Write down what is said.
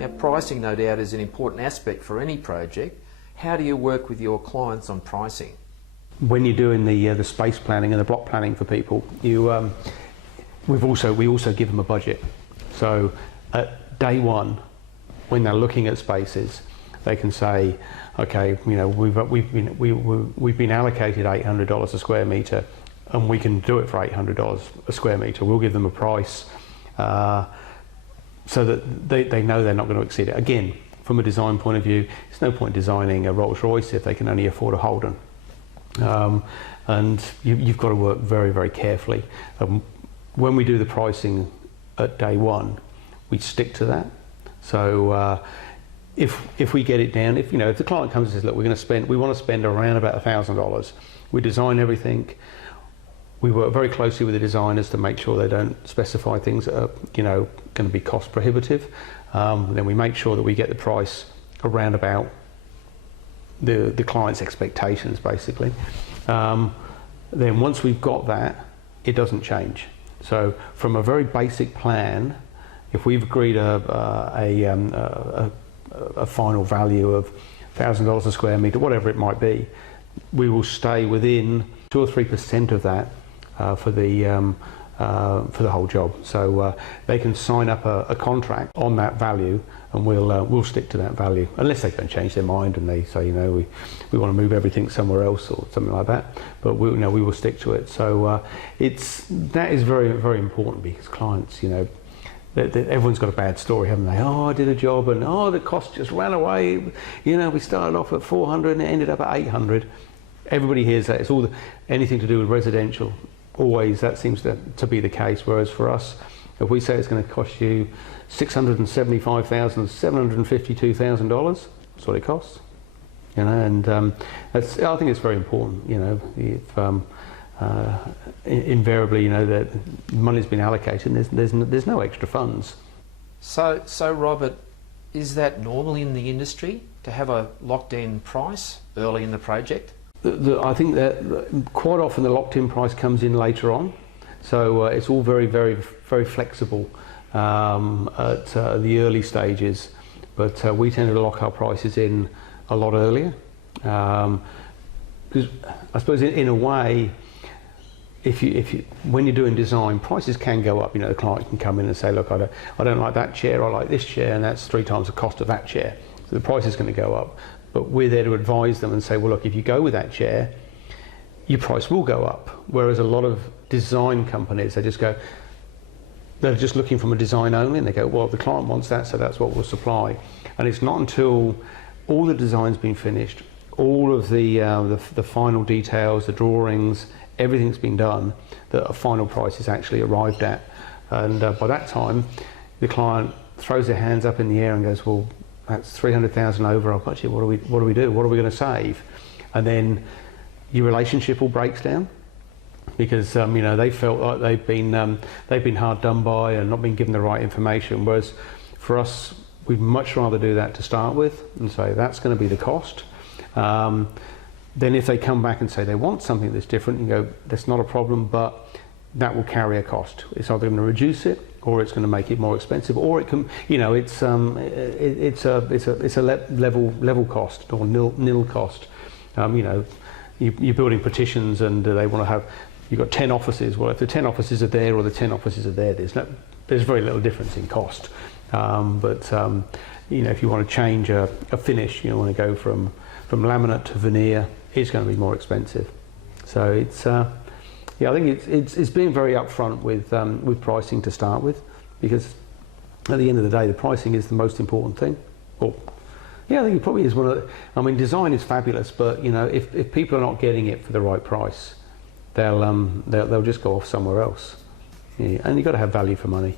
Now, pricing, no doubt, is an important aspect for any project. How do you work with your clients on pricing? When you're doing the space planning and the block planning for people, you we also give them a budget. So at day one, when they're looking at spaces, they can say, okay, you know, we've been allocated $800 a square metre, and we can do it for $800 a square metre. We'll give them a price so that they know they're not going to exceed it. Again, from a design point of view, it's no point designing a Rolls Royce if they can only afford a Holden. And you've got to work very, very carefully. When we do the pricing at day one, we stick to that. So if we get it down, if the client comes and says, look, we want to spend around about $1,000. We design everything. We work very closely with the designers to make sure they don't specify things that are, going to be cost prohibitive. Then we make sure that we get the price around about the client's expectations, basically. Then once we've got that, it doesn't change. So from a very basic plan, if we've agreed a final value of $1,000 a square metre, whatever it might be, we will stay within 2 or 3% of that for the whole job. So they can sign up a contract on that value, and we'll stick to that value, unless they can change their mind and they say, we want to move everything somewhere else or something like that. But we will stick to it. So that is very, very important, because clients, everyone's got a bad story, haven't they? Oh, I did a job and the cost just ran away. We started off at 400 and it ended up at 800. Everybody hears that. It's anything to do with residential. Always that seems to be the case. Whereas for us, if we say it's going to cost you $675,000, $752,000, that's what it costs. And I think it's very important. If invariably, that money's been allocated, and there's no extra funds. So Robert, is that normal in the industry to have a locked-in price early in the project? I think that quite often the locked-in price comes in later on, so it's all very, very, very flexible at the early stages. But we tend to lock our prices in a lot earlier, because I suppose in a way, when you're doing design, prices can go up. The client can come in and say, look, I don't like that chair, I like this chair, and that's 3 times the cost of that chair. So the price is going to go up. But we're there to advise them and say, well, look, if you go with that chair, your price will go up. Whereas a lot of design companies, they're just looking from a design only, and they go, well, the client wants that, so that's what we'll supply. And it's not until all the design's been finished, all of the final details, the drawings, everything's been done, that a final price is actually arrived at. And by that time, the client throws their hands up in the air and goes, well, that's 300,000 over our budget. What do we do? What are we going to save? And then your relationship all breaks down, because they felt like they've been hard done by and not been given the right information. Whereas for us, we'd much rather do that to start with and say that's going to be the cost. Then if they come back and say they want something that's different, you go, that's not a problem, but that will carry a cost. It's either going to reduce it, or it's going to make it more expensive, or it can, it's a level cost or nil cost. You're building petitions, and they want to have, you've got 10 offices. Well, if the 10 offices are there or the 10 offices are there, there's very little difference in cost. But if you want to change a finish, you want to go from laminate to veneer, it's going to be more expensive. So it's I think it's being very upfront with pricing to start with, because at the end of the day, the pricing is the most important thing. Well, I think it probably is one of the, design is fabulous, but if people are not getting it for the right price, they'll just go off somewhere else. Yeah, and you've got to have value for money.